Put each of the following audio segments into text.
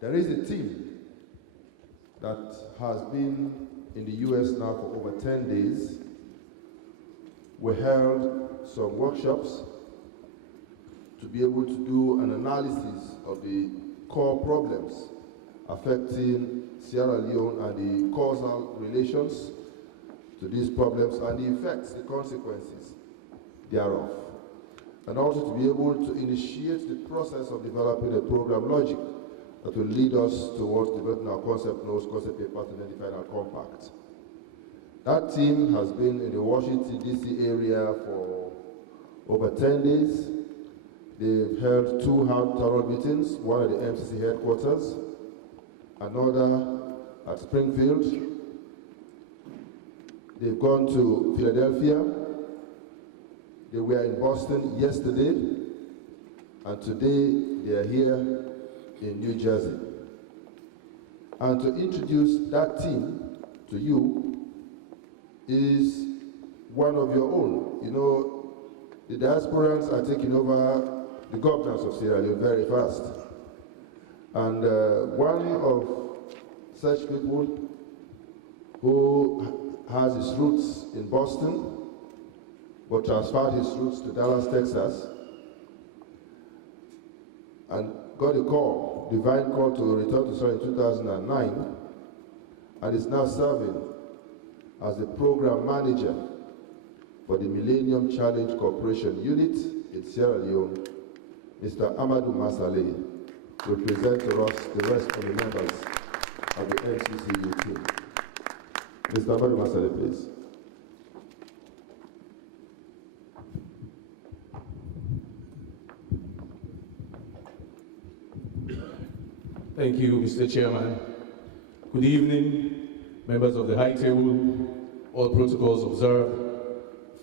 There is a team that has been in the US now for over 10 days. We held some workshops to be able to do an analysis of the core problems affecting Sierra Leone and the causal relations to these problems and the effects, the consequences thereof. And also to be able to initiate the process of developing a program logic that will lead us towards developing our concept notes, concept papers, and then the final compact. That team has been in the Washington, D.C. area for over 10 days. They've held 2 town meetings, one at the MCC headquarters, another at Springfield. They've gone to Philadelphia. They were in Boston yesterday, and today they are here in New Jersey. And to introduce that team to you is one of your own. You know, the diasporans are taking over the governance of Sierra Leone very fast. And one of such people who has his roots in Boston, but transferred his roots to Dallas, Texas, and got a call, divine call to return to Sierra in 2009, and is now serving as the program manager for the Millennium Challenge Corporation unit in Sierra Leone. Mr. Amadou Masale will present to us the rest of the members of the MCCU team. Mr. Amadou Masale, please. Thank you, Mr. Chairman. Good evening, members of the High Table, all protocols observed,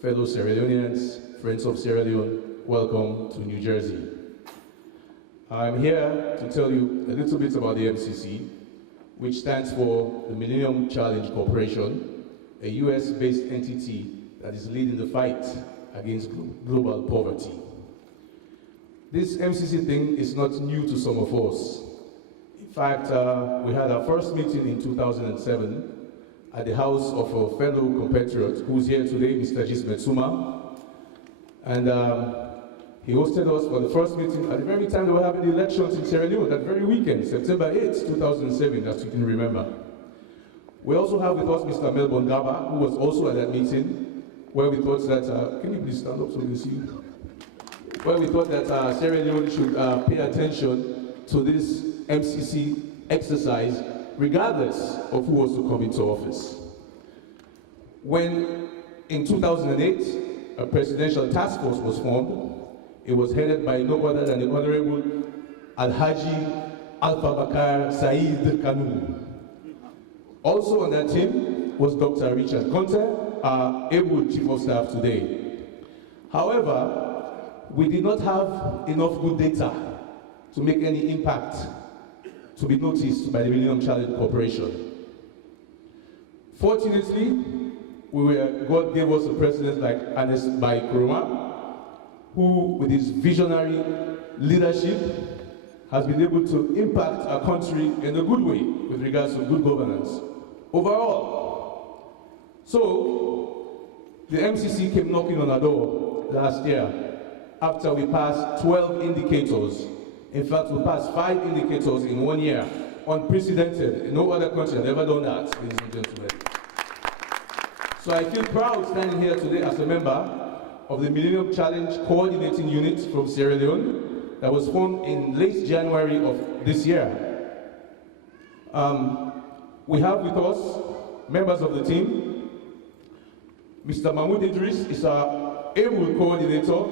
fellow Sierra Leoneans, friends of Sierra Leone, welcome to New Jersey. I'm here to tell you a little bit about the MCC, which stands for the Millennium Challenge Corporation, a US-based entity that is leading the fight against global poverty. This MCC thing is not new to some of us. In fact, we had our first meeting in 2007 at the house of a fellow compatriot who's here today, Mr. Jis Metsuma. And he hosted us for the first meeting at the very time they were having the elections in Sierra Leone, that very weekend, September 8th, 2007, as you can remember. We also have with us Mr. Melbourne Gaba, who was also at that meeting, where we thought that, can you please stand up so we can see you? Where we thought that Sierra Leone should pay attention to this MCC exercise, regardless of who was to come into office. When, in 2008, a presidential task force was formed, it was headed by no other than the Honorable Alhaji Alpha Bakar Said Kanu. Also on that team was Dr. Richard Conte, our able Chief of Staff today. However, we did not have enough good data to make any impact to be noticed by the Millennium Challenge Corporation. Fortunately, God gave us a president like Ernest Bai Koroma, who, with his visionary leadership, has been able to impact our country in a good way with regards to good governance overall. So, the MCC came knocking on our door last year after we passed 12 indicators. In fact, we passed 5 indicators in 1 year, unprecedented. No other country had ever done that, ladies and gentlemen. So I feel proud standing here today as a member of the Millennium Challenge Coordinating Unit from Sierra Leone that was formed in late January of this year. We have with us members of the team. Mr. Mahmoud Idris is our able coordinator.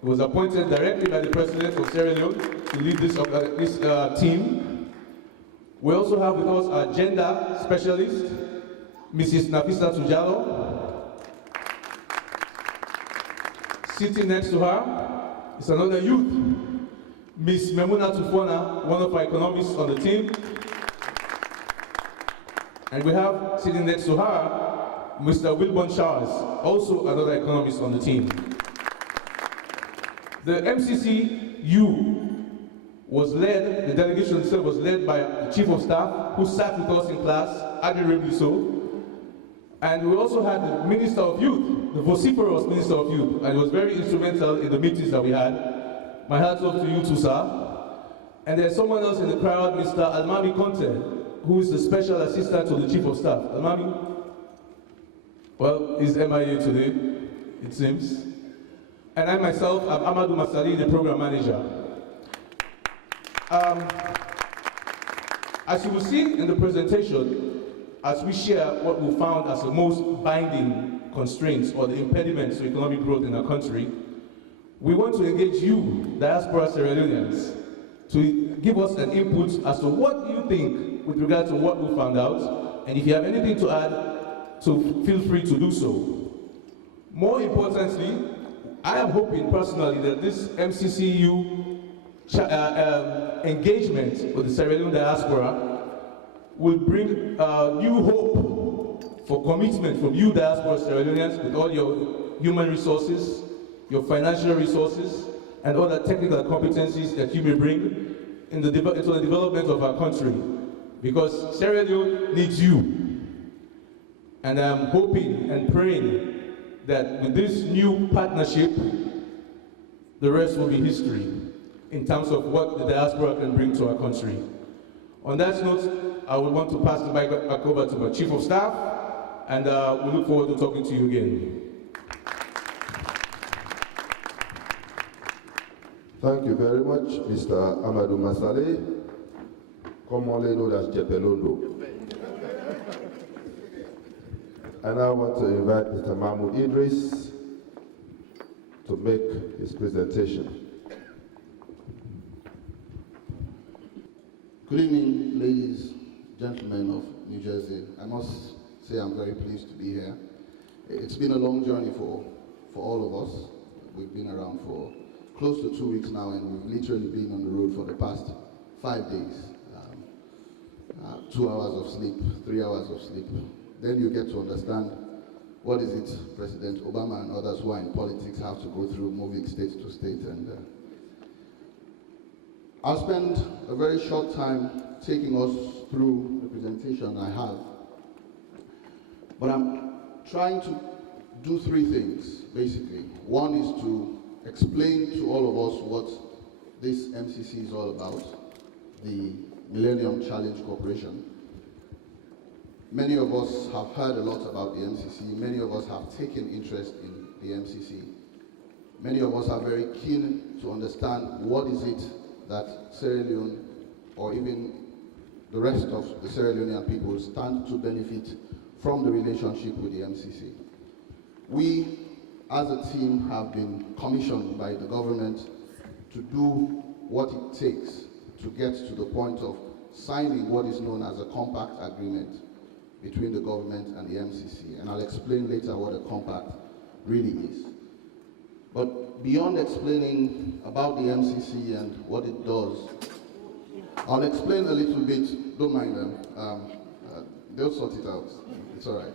He was appointed directly by the President of Sierra Leone to lead this team. We also have with us our gender specialist, Mrs. Nafisa Tujalo. Sitting next to her is another youth, Miss Memuna Tufona, one of our economists on the team. And we have sitting next to her, Mr. Wilbon Charles, also another economist on the team. The MCCU was led, the delegation itself was led by the Chief of Staff, who sat with us in class, admirably so. And we also had the Minister of Youth, the vociferous Minister of Youth, and he was very instrumental in the meetings that we had. My hats off to you too, sir. And there's someone else in the crowd, Mr. Almami Conte, who is the Special Assistant to the Chief of Staff. Almami? Well, he's MIA today, it seems. And I myself, I'm Amadou Masali, the Program Manager. As you will see in the presentation, as we share what we found as the most binding constraints or the impediments to economic growth in our country, we want to engage you, diaspora Sierra Leoneans, to give us an input as to what you think with regard to what we found out, and if you have anything to add, so feel free to do so. More importantly, I am hoping personally that this MCCU engagement with the Sierra Leone diaspora will bring new hope for commitment from you diaspora Sierra Leoneans with all your human resources, your financial resources, and other technical competencies that you may bring into the development of our country. Because Sierra Leone needs you. And I'm hoping and praying that with this new partnership, the rest will be history in terms of what the diaspora can bring to our country. On that note, I would want to pass the mic back over to my Chief of Staff, and we look forward to talking to you again. Thank you very much, Mr. Amadou Masale, commonly known as Jepelondo. And I want to invite Mr. Mahmoud Idris to make his presentation. Good evening, ladies, gentlemen of New Jersey. I must say I'm very pleased to be here. It's been a long journey for all of us. We've been around for close to 2 weeks now, and we've literally been on the road for the past 5 days. 2 hours of sleep, 3 hours of sleep. Then you get to understand what is it President Obama and others who are in politics have to go through, moving state to state. And I'll spend a very short time taking us through the presentation I have. But I'm trying to do 3 things, basically. One is to explain to all of us what this MCC is all about, the Millennium Challenge Corporation. Many of us have heard a lot about the MCC. Many of us have taken interest in the MCC. Many of us are very keen to understand what is it that Sierra Leone, or even the rest of the Sierra Leonean people, stand to benefit from the relationship with the MCC. We, as a team, have been commissioned by the government to do what it takes to get to the point of signing what is known as a compact agreement between the government and the MCC. And I'll explain later what a compact really is. But beyond explaining about the MCC and what it does, I'll explain a little bit, don't mind them, they'll sort it out, it's all right.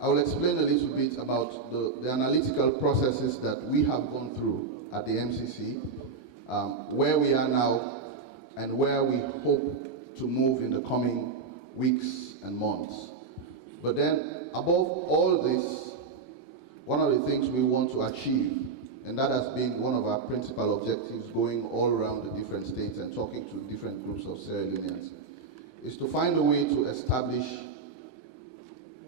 I will explain a little bit about the analytical processes that we have gone through at the MCC, where we are now, and where we hope to move in the coming weeks and months. But then, above all this, one of the things we want to achieve, and that has been one of our principal objectives going all around the different states and talking to different groups of Sierra Leoneans, is to find a way to establish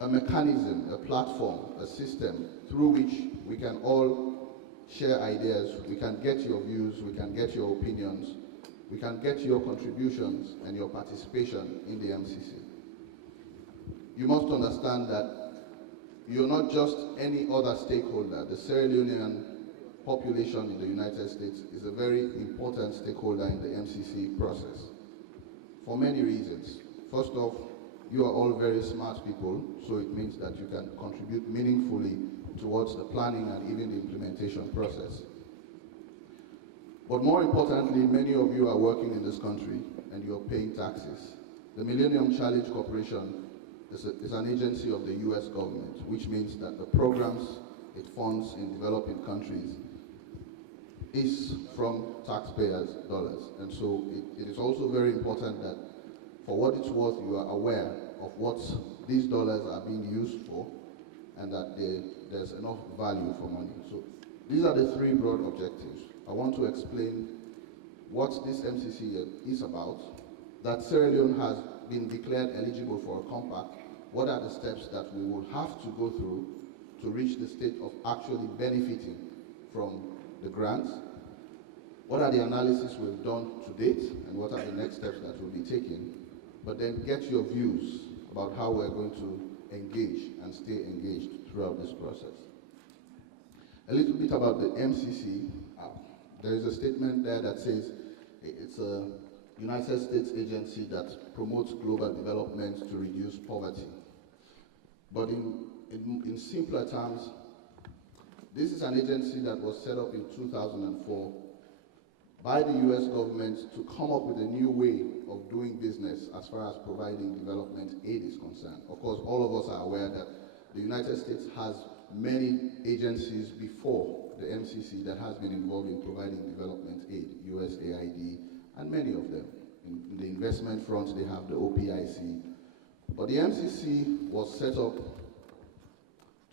a mechanism, a platform, a system through which we can all share ideas, we can get your views, we can get your opinions, we can get your contributions and your participation in the MCC. You must understand that you're not just any other stakeholder. The Sierra Leonean population in the United States is a very important stakeholder in the MCC process for many reasons. First off, you are all very smart people, so it means that you can contribute meaningfully towards the planning and even the implementation process. But more importantly, many of you are working in this country and you're paying taxes. The Millennium Challenge Corporation is an agency of the US government, which means that the programs it funds in developing countries is from taxpayers' dollars. And so it is also very important that, for what it's worth, you are aware of what these dollars are being used for, and that there's enough value for money. So these are the three broad objectives. I want to explain what this MCC is about, that Sierra Leone has been declared eligible for a compact, what are the steps that we will have to go through to reach the state of actually benefiting from the grants, what are the analyses we've done to date, and what are the next steps that will be taken, but then get your views about how we're going to engage and stay engaged throughout this process. A little bit about the MCC. There is a statement there that says it's a United States agency that promotes global development to reduce poverty. But in simpler terms, this is an agency that was set up in 2004 by the US government to come up with a new way of doing business as far as providing development aid is concerned. Of course, all of us are aware that the United States has many agencies before the MCC that has been involved in providing development aid, USAID, and many of them. In the investment front, they have the OPIC. But the MCC was set up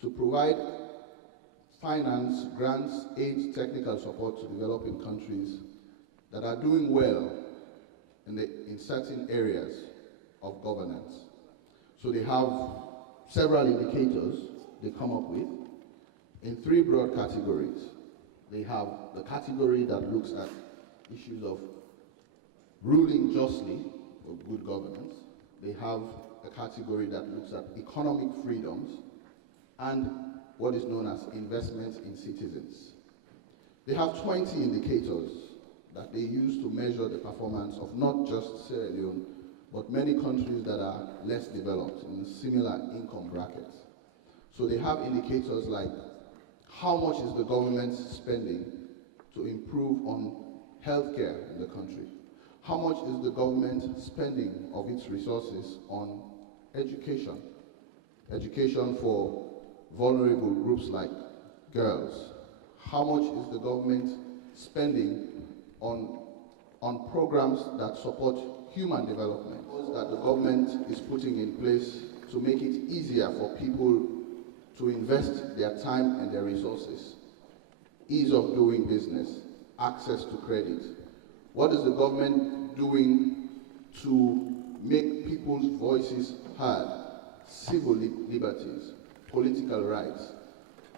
to provide finance, grants, aid, technical support to developing countries that are doing well in certain areas of governance. So they have several indicators they come up with in three broad categories. They have the category that looks at issues of ruling justly, or good governance. They have a category that looks at economic freedoms and what is known as investment in citizens. They have 20 indicators that they use to measure the performance of not just Sierra Leone, but many countries that are less developed in similar income brackets. So they have indicators like how much is the government spending to improve on healthcare in the country? How much is the government spending of its resources on education? Education for vulnerable groups like girls. How much is the government spending on programs that support human development? That the government is putting in place to make it easier for people to invest their time and their resources. Ease of doing business, access to credit. What is the government doing to make people's voices heard? Civil liberties, political rights.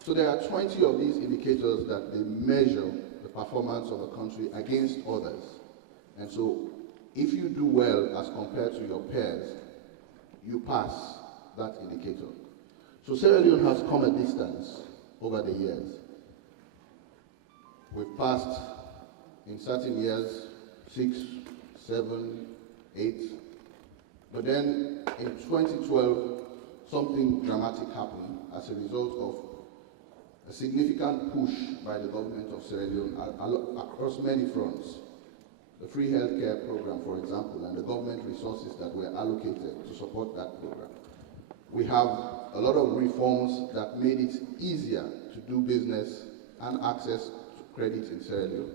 So there are 20 of these indicators that they measure the performance of a country against others. And so if you do well as compared to your peers, you pass that indicator. So Sierra Leone has come a distance over the years. We've passed in certain years 6, 7, 8. But then in 2012, something dramatic happened as a result of a significant push by the government of Sierra Leone across many fronts. The free healthcare program, for example, and the government resources that were allocated to support that program. We have a lot of reforms that made it easier to do business and access to credit in Sierra Leone.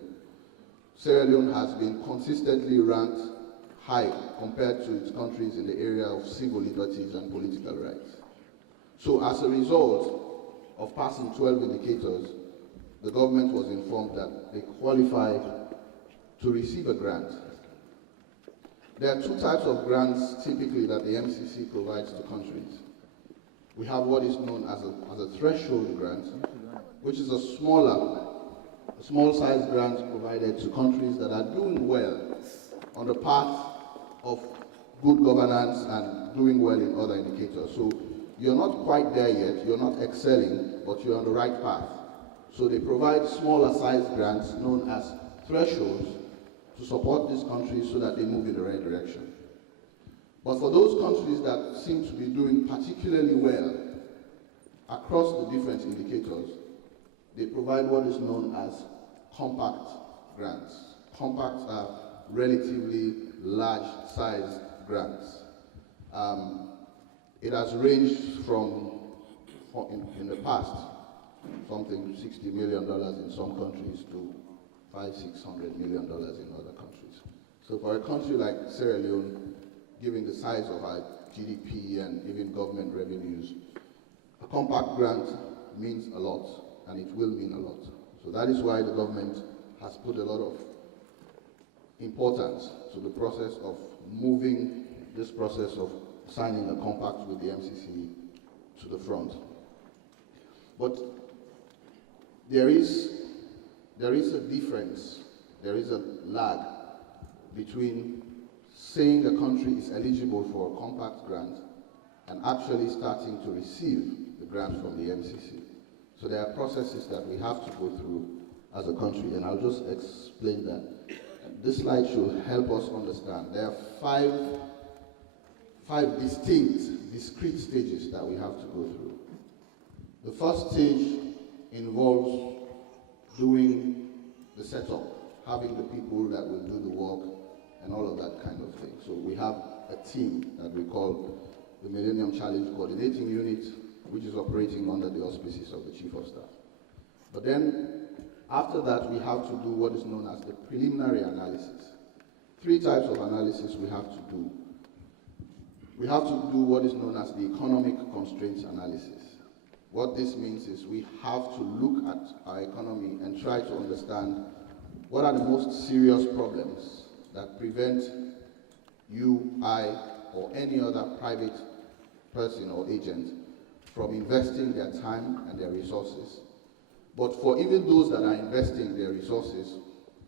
Sierra Leone has been consistently ranked high compared to its countries in the area of civil liberties and political rights. So as a result of passing 12 indicators, the government was informed that they qualified to receive a grant. There are two types of grants typically that the MCC provides to countries. We have what is known as a threshold grant, which is a small-sized grant provided to countries that are doing well on the path of good governance and doing well in other indicators. So you're not quite there yet, you're not excelling, but you're on the right path. So they provide smaller-sized grants known as thresholds to support these countries so that they move in the right direction. But for those countries that seem to be doing particularly well across the different indicators, they provide what is known as compact grants. Compacts are relatively large-sized grants. It has ranged from, in the past, something $60 million in some countries to $500–600 million in other countries. So for a country like Sierra Leone, given the size of our GDP and even government revenues, a compact grant means a lot, and it will mean a lot. So that is why the government has put a lot of importance to the process of moving this process of signing a compact with the MCC to the front. But there is a difference, there is a lag between saying a country is eligible for a compact grant and actually starting to receive the grant from the MCC. So there are processes that we have to go through as a country, and I'll just explain that. This slide should help us understand. There are five discrete stages that we have to go through. The first stage involves doing the setup, having the people that will do the work and all of that kind of thing. So we have a team that we call the Millennium Challenge Coordinating Unit, which is operating under the auspices of the Chief of Staff. But then, after that, we have to do what is known as the preliminary analysis. 3 types of analysis we have to do. We have to do what is known as the economic constraints analysis. What this means is we have to look at our economy and try to understand what are the most serious problems that prevent you, I, or any other private person or agent from investing their time and their resources. But for even those that are investing their resources,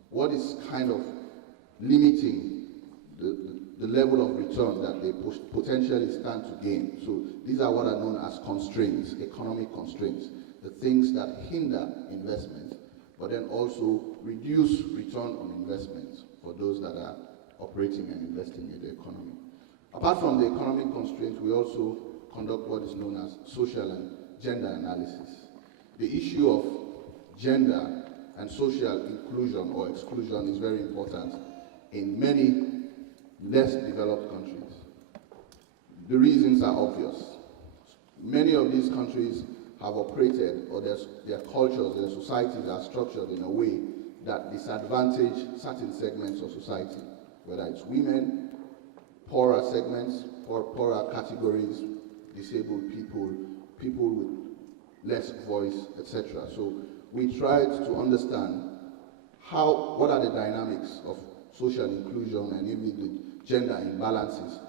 what is kind of limiting the level of return that they potentially stand to gain? So these are what are known as constraints, economic constraints, the things that hinder investment, but then also reduce return on investment for those that are operating and investing in the economy. Apart from the economic constraints, we also conduct what is known as social and gender analysis. The issue of gender and social inclusion or exclusion is very important in many less developed countries. The reasons are obvious. Many of these countries have operated, or their cultures, their societies are structured in a way that disadvantage certain segments of society, whether it's women, poorer segments, poorer categories, disabled people, people with less voice, etc. So we tried to understand what are the dynamics of social inclusion and even the gender imbalances.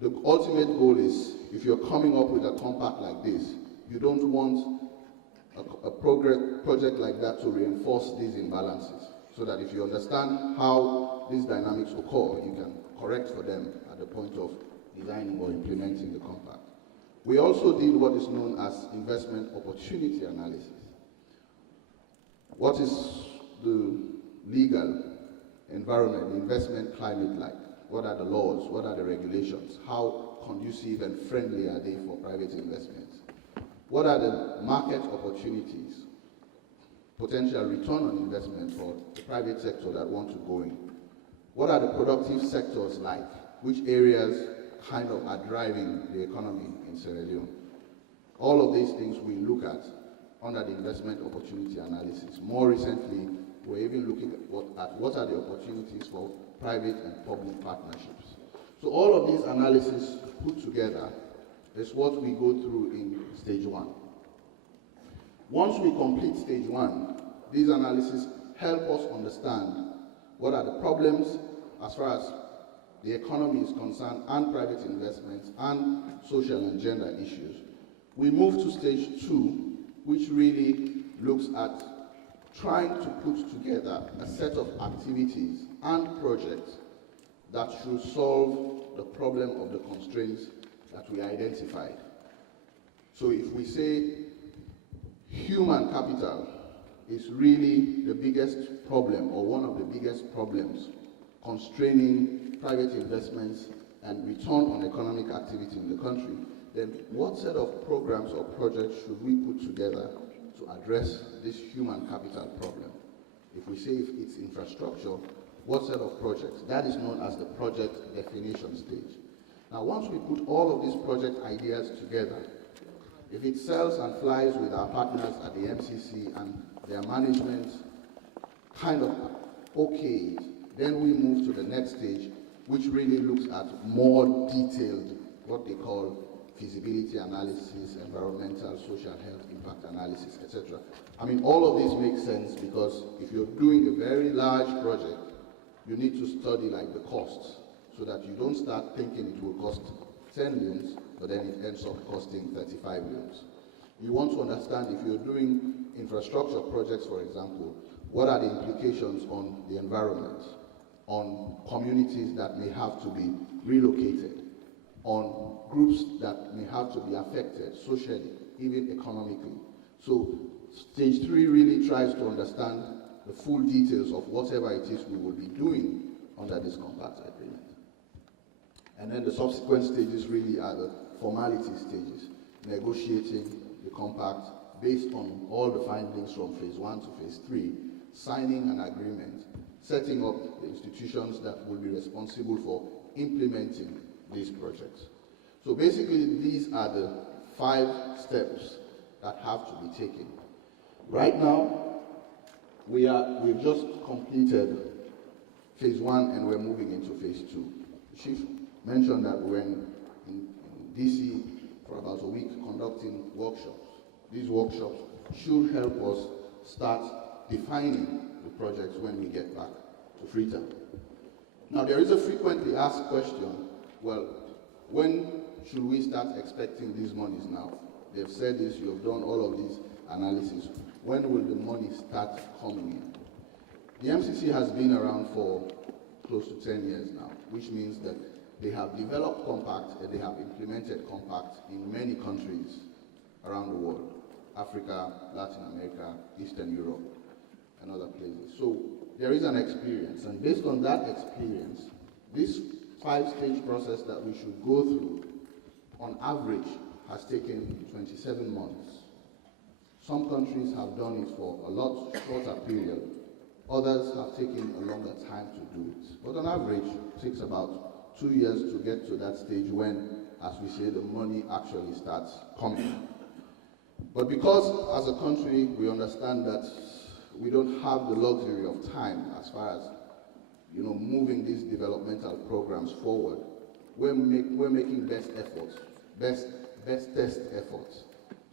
The ultimate goal is, if you're coming up with a compact like this, you don't want a project like that to reinforce these imbalances, so that if you understand how these dynamics occur, you can correct for them at the point of designing or implementing the compact. We also did what is known as investment opportunity analysis. What is the legal environment, the investment climate like? What are the laws? What are the regulations? How conducive and friendly are they for private investments? What are the market opportunities, potential return on investment for the private sector that want to go in? What are the productive sectors like? Which areas kind of are driving the economy in Sierra Leone? All of these things we look at under the investment opportunity analysis. More recently, we're even looking at what are the opportunities for private and public partnerships. So all of these analyses put together is what we go through in stage 1. Once we complete stage 1, these analyses help us understand what are the problems as far as the economy is concerned, and private investments, and social and gender issues. We move to stage 2, which really looks at trying to put together a set of activities and projects that should solve the problem of the constraints that we identified. So if we say human capital is really the biggest problem, or one of the biggest problems constraining private investments and return on economic activity in the country, then what set of programs or projects should we put together to address this human capital problem? If we say if it's infrastructure, what set of projects? That is known as the project definition stage. Now, once we put all of these project ideas together, if it sells and flies with our partners at the MCC and their management kind of okay, then we move to the next stage, which really looks at more detailed, what they call feasibility analysis, environmental, social health impact analysis, etc. I mean, all of this makes sense because if you're doing a very large project, you need to study like the costs so that you don't start thinking it will cost 10 millions, but then it ends up costing 35 millions. You want to understand if you're doing infrastructure projects, for example, what are the implications on the environment, on communities that may have to be relocated, on groups that may have to be affected socially, even economically. So stage 3 really tries to understand the full details of whatever it is we will be doing under this compact agreement. And then the subsequent stages really are the formality stages, negotiating the compact based on all the findings from phase 1 to phase 3, signing an agreement, setting up the institutions that will be responsible for implementing these projects. So basically, these are the 5 steps that have to be taken. Right now, we've just completed phase 1 and we're moving into phase 2. The chief mentioned that we're in DC for about a week conducting workshops. These workshops should help us start defining the projects when we get back to Freetown. Now, there is a frequently asked question, well, when should we start expecting these monies now? They've said this, you have done all of these analysis. When will the money start coming in? The MCC has been around for close to 10 years now, which means that they have developed compacts and they have implemented compacts in many countries around the world, Africa, Latin America, Eastern Europe, and other places. So there is an experience, and based on that experience, this 5-stage process that we should go through, on average, has taken 27 months. Some countries have done it for a lot shorter period. Others have taken a longer time to do it. But on average, it takes about 2 years to get to that stage when, as we say, the money actually starts coming. But because as a country we understand that we don't have the luxury of time as far as moving these developmental programs forward, we're making best test efforts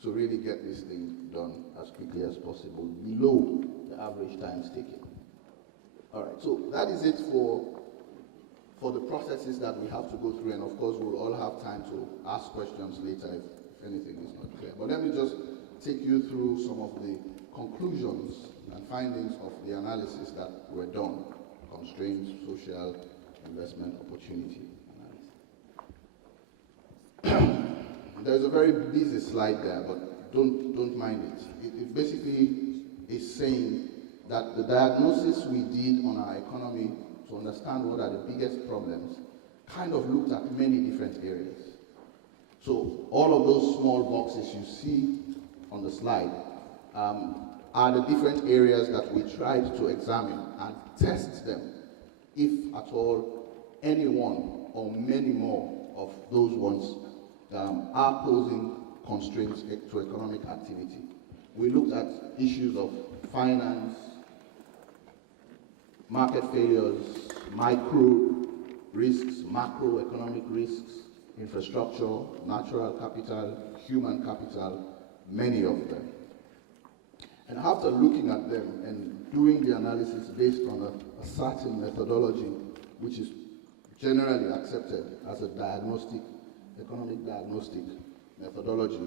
to really get this thing done as quickly as possible, below the average time taken. All right, so that is it for the processes that we have to go through, and of course we'll all have time to ask questions later if anything is not clear. But let me just take you through some of the conclusions and findings of the analysis that were done: constraints, social, investment, opportunity analysis. There's a very busy slide there, but don't mind it. It basically is saying that the diagnosis we did on our economy to understand what are the biggest problems kind of looked at many different areas. So all of those small boxes you see on the slide are the different areas that we tried to examine and test them, if at all any one or many more of those ones are posing constraints to economic activity. We looked at issues of finance, market failures, micro risks, macroeconomic risks, infrastructure, natural capital, human capital, many of them. And after looking at them and doing the analysis based on a certain methodology, which is generally accepted as a diagnostic, economic diagnostic methodology,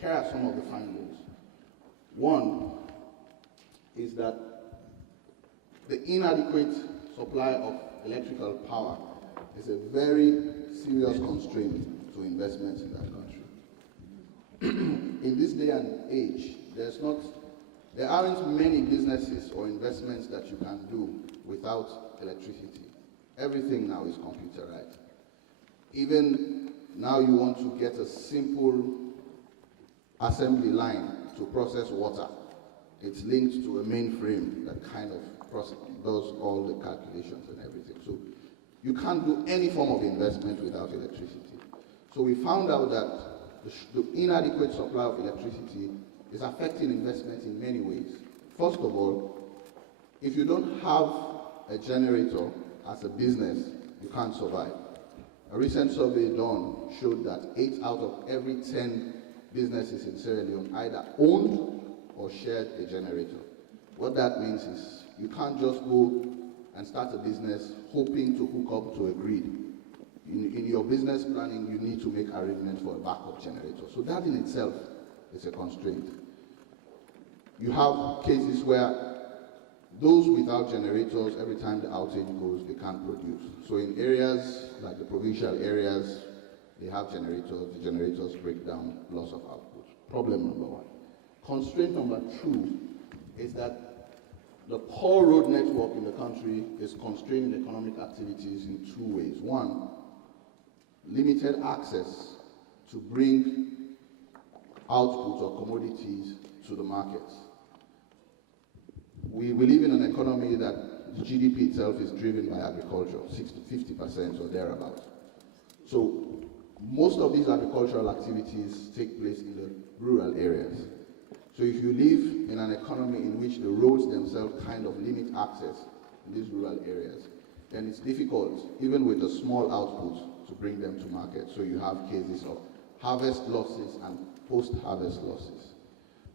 here are some of the findings. One is that the inadequate supply of electrical power is a very serious constraint to investments in that country. In this day and age, there aren't many businesses or investments that you can do without electricity. Everything now is computerized. Even now you want to get a simple assembly line to process water. It's linked to a mainframe that kind of does all the calculations and everything. So you can't do any form of investment without electricity. So we found out that the inadequate supply of electricity is affecting investment in many ways. First of all, if you don't have a generator as a business, you can't survive. A recent survey done showed that 8 out of every 10 businesses in Sierra Leone either owned or shared a generator. What that means is you can't just go and start a business hoping to hook up to a grid. In your business planning, you need to make arrangements for a backup generator. So that in itself is a constraint. You have cases where those without generators, every time the outage goes, they can't produce. So in areas like the provincial areas, they have generators, the generators break down, loss of output. Problem number one. Constraint number two is that the core road network in the country is constraining economic activities in two ways. One, limited access to bring outputs or commodities to the markets. We live in an economy that the GDP itself is driven by agriculture, 50% or thereabouts. So most of these agricultural activities take place in the rural areas. So if you live in an economy in which the roads themselves kind of limit access in these rural areas, then it's difficult, even with a small output, to bring them to market. So you have cases of harvest losses and post-harvest losses.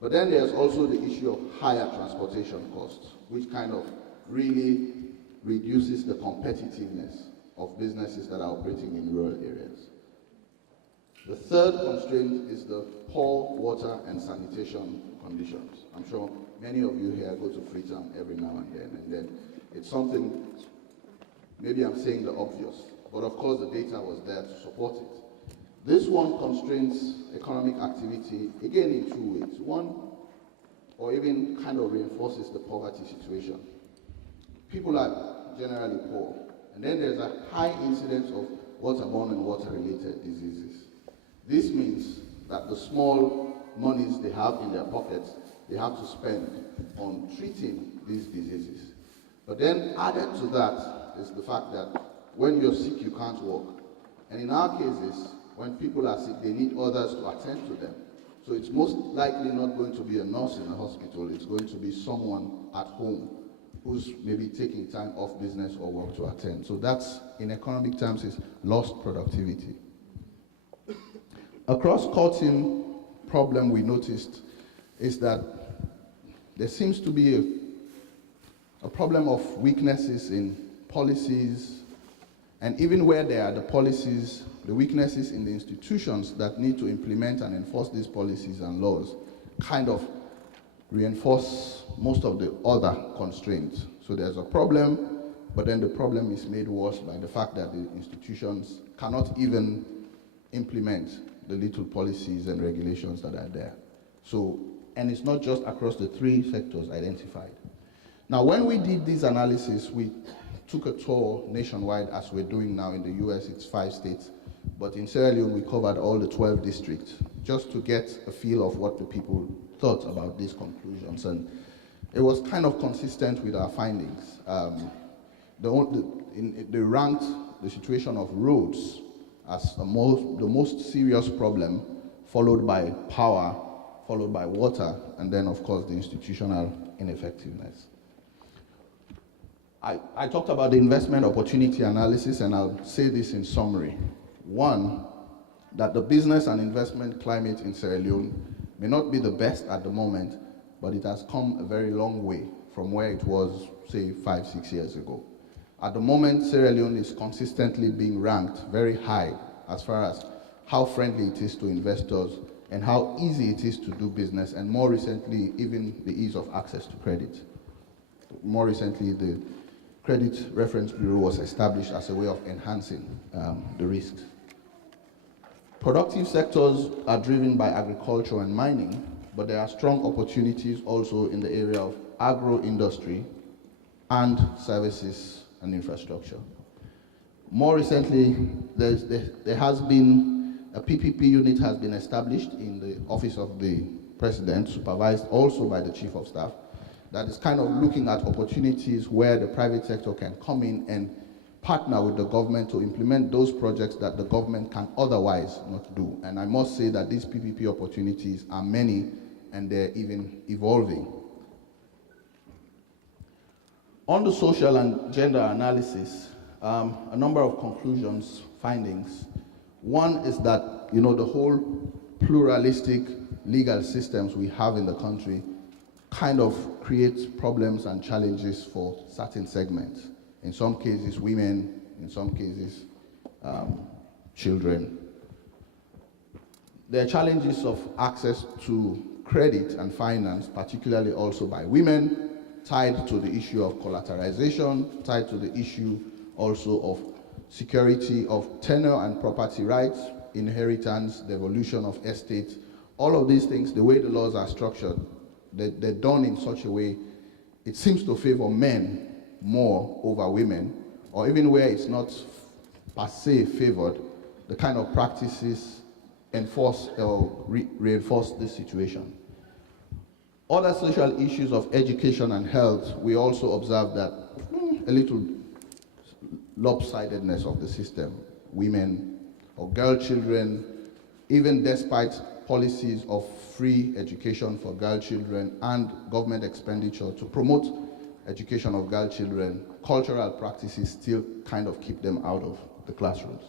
But then there's also the issue of higher transportation costs, which kind of really reduces the competitiveness of businesses that are operating in rural areas. The third constraint is the poor water and sanitation conditions. I'm sure many of you here go to Freetown every now and then it's something, maybe I'm saying the obvious, but of course the data was there to support it. This one constrains economic activity, again in two ways. One, or even kind of reinforces the poverty situation. People are generally poor, and then there's a high incidence of waterborne and water-related diseases. This means that the small monies they have in their pockets, they have to spend on treating these diseases. But then added to that is the fact that when you're sick, you can't walk. And in our cases, when people are sick, they need others to attend to them. So it's most likely not going to be a nurse in a hospital, it's going to be someone at home who's maybe taking time off business or work to attend. So that's, in economic terms, is lost productivity. A cross-cutting problem we noticed is that there seems to be a problem of weaknesses in policies, and even where there are the policies, the weaknesses in the institutions that need to implement and enforce these policies and laws kind of reinforce most of the other constraints. So there's a problem, but then the problem is made worse by the fact that the institutions cannot even implement the little policies and regulations that are there. So, and it's not just across the three sectors identified. Now, when we did this analysis, we took a tour nationwide, as we're doing now. In the US, it's 5 states. But in Sierra Leone, we covered all the 12 districts, just to get a feel of what the people thought about these conclusions. And it was kind of consistent with our findings. They ranked the situation of roads as the most serious problem, followed by power, followed by water, and then, of course, the institutional ineffectiveness. I talked about the investment opportunity analysis, and I'll say this in summary. One, that the business and investment climate in Sierra Leone may not be the best at the moment, but it has come a very long way from where it was, say, 5-6 years ago. At the moment, Sierra Leone is consistently being ranked very high as far as how friendly it is to investors and how easy it is to do business, and more recently, even the ease of access to credit. More recently, the Credit Reference Bureau was established as a way of enhancing the risks. Productive sectors are driven by agriculture and mining, but there are strong opportunities also in the area of agro-industry and services and infrastructure. More recently, there has been a PPP unit has been established in the Office of the President, supervised also by the Chief of Staff, that is kind of looking at opportunities where the private sector can come in and partner with the government to implement those projects that the government can otherwise not do. And I must say that these PPP opportunities are many, and they're even evolving. On the social and gender analysis, a number of conclusions, findings. One is that, the whole pluralistic legal systems we have in the country kind of creates problems and challenges for certain segments. In some cases, women, in some cases, children. There are challenges of access to credit and finance, particularly also by women, tied to the issue of collateralization, tied to the issue also of security of tenure and property rights, inheritance, devolution of estates. All of these things, the way the laws are structured, they're done in such a way, it seems to favor men more over women, or even where it's not per se favored, the kind of practices enforce or reinforce this situation. Other social issues of education and health, we also observe that a little lopsidedness of the system. Women or girl children, even despite policies of free education for girl children and government expenditure to promote education of girl children, cultural practices still kind of keep them out of the classrooms.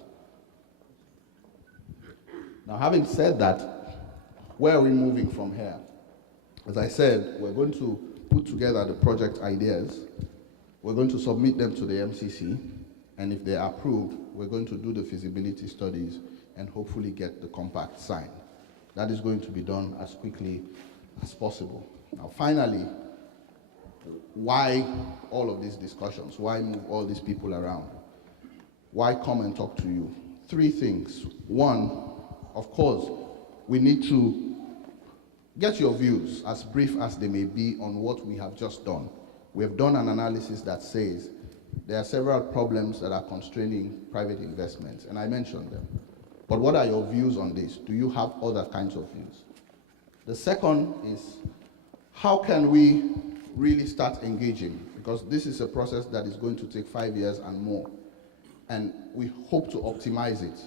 Now, having said that, where are we moving from here? As I said, we're going to put together the project ideas. We're going to submit them to the MCC, and if they're approved, we're going to do the feasibility studies and hopefully get the compact signed. That is going to be done as quickly as possible. Now, finally, why all of these discussions? Why move all these people around? Why come and talk to you? Three things. One, of course, we need to get your views, as brief as they may be, on what we have just done. We have done an analysis that says there are several problems that are constraining private investments, and I mentioned them. But what are your views on this? Do you have other kinds of views? The second is, how can we really start engaging? Because this is a process that is going to take 5 years and more, and we hope to optimize it.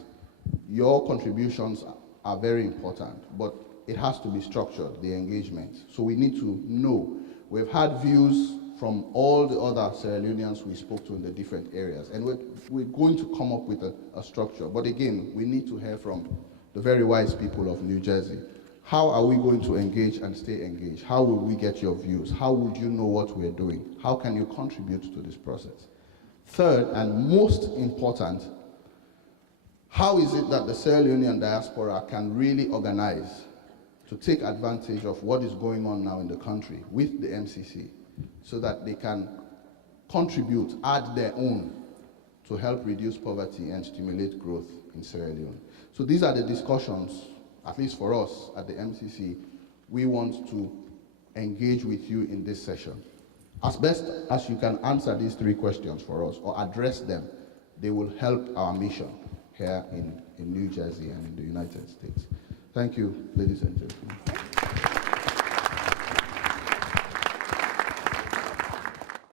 Your contributions are very important, but it has to be structured, the engagement. So we need to know. We've had views from all the other Sierra Leoneans we spoke to in the different areas, and we're going to come up with a structure. But again, we need to hear from the very wise people of New Jersey. How are we going to engage and stay engaged? How will we get your views? How would you know what we're doing? How can you contribute to this process? Third, and most important, how is it that the Sierra Leonean diaspora can really organize to take advantage of what is going on now in the country with the MCC, so that they can contribute, add their own to help reduce poverty and stimulate growth in Sierra Leone. So these are the discussions, at least for us at the MCC, we want to engage with you in this session. As best as you can answer these three questions for us or address them, they will help our mission here in New Jersey and in the United States. Thank you, ladies and gentlemen.